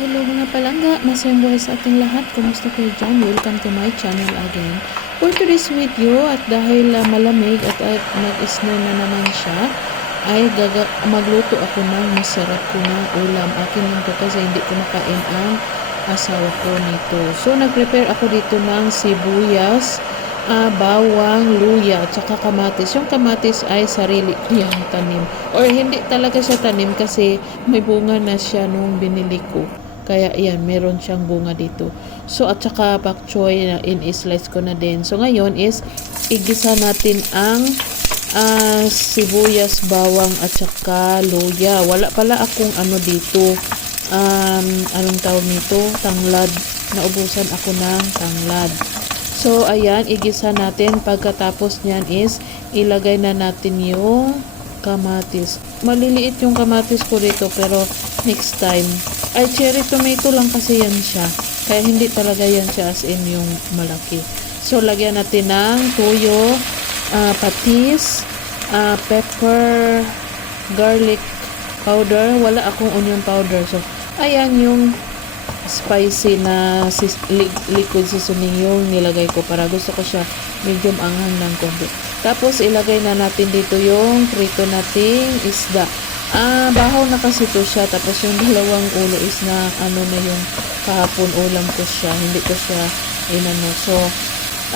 Hello mga palangga, masayang buhay sa ating lahat. Kumusta kayo dyan? Welcome to my channel again. For today's video, at dahil ah, malamig at, at nag-snow na naman siya, ay magluto ako ng masarap ko ng ulam. Akin lang to kasi hindi ko makain ang asawa ko nito. So, nag-prepare ako dito ng sibuyas, ah, bawang, luya, at saka kamatis. Yung kamatis ay sarili yung tanim. Or hindi talaga siya tanim kasi may bunga na siya nung binili ko. Kaya yan, meron siyang bunga dito. So, at saka pak choy na in-slice ko na din. So, ngayon is, igisa natin ang ah, sibuyas, bawang, at saka luya. Wala pala akong ano dito. Um, anong tawag nito? Tanglad. Naubusan ako ng tanglad. So, ayan, igisa natin. Pagkatapos niyan is, ilagay na natin yung kamatis. Maliliit yung kamatis ko dito, pero next time. Ay, cherry tomato lang kasi yan siya. Kaya hindi talaga yan siya as in yung malaki. So, lagyan natin ng tuyo, ah, patis, ah, pepper, garlic powder. Wala akong onion powder. So, ayan yung spicy na sis- li- liquid seasoning yung nilagay ko para gusto ko siya medium anghang ng konti. Tapos ilagay na natin dito yung prito nating isda. Ah, bahaw na kasi to siya. Tapos yung dalawang ulo is na ano na yung kahapon ulam ko siya. Hindi ko siya inano. So,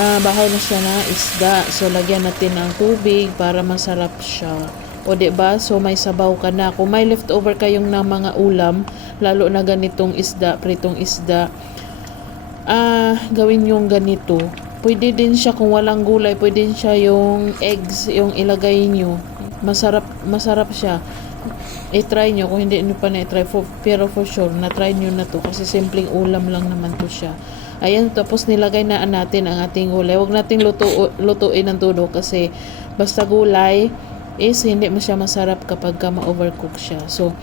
ah, bahaw na siya na isda. So, lagyan natin ng tubig para masarap siya. O, ba So, may sabaw ka na. Kung may leftover kayong ng mga ulam, lalo na ganitong isda, pritong isda, ah, gawin yung ganito. Pwede din siya kung walang gulay, pwede din siya yung eggs, yung ilagay nyo. Masarap, masarap siya. I-try nyo kung hindi nyo pa na-try. For, pero for sure, na-try nyo na to kasi simpleng ulam lang naman to siya. Ayan, tapos nilagay na natin ang ating gulay. Huwag nating luto, lutuin ng todo kasi basta gulay is hindi mo siya masarap kapag ka ma-overcook siya. So,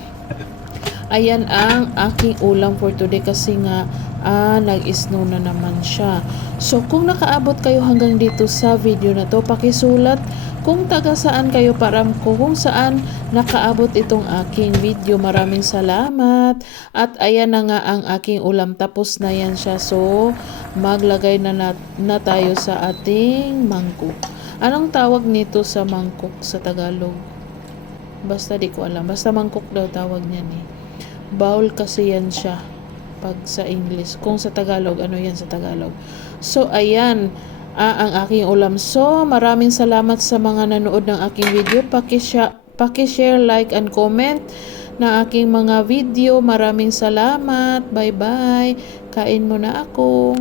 ayan ang aking ulam for today kasi nga ah, nag-snow na naman siya. So, kung nakaabot kayo hanggang dito sa video na to, pakisulat kung taga saan kayo para ko kung saan nakaabot itong aking video. Maraming salamat. At ayan na nga ang aking ulam. Tapos na yan siya. So, maglagay na, na, na tayo sa ating mangkok. Anong tawag nito sa mangkok sa Tagalog? Basta di ko alam. Basta mangkok daw tawag niyan eh. Bowl kasi yan siya pag sa English. Kung sa Tagalog, ano yan sa Tagalog. So, ayan ah, ang aking ulam. So, maraming salamat sa mga nanood ng aking video. Pakishare, pakishare, like, and comment na aking mga video. Maraming salamat. Bye-bye. Kain mo na ako.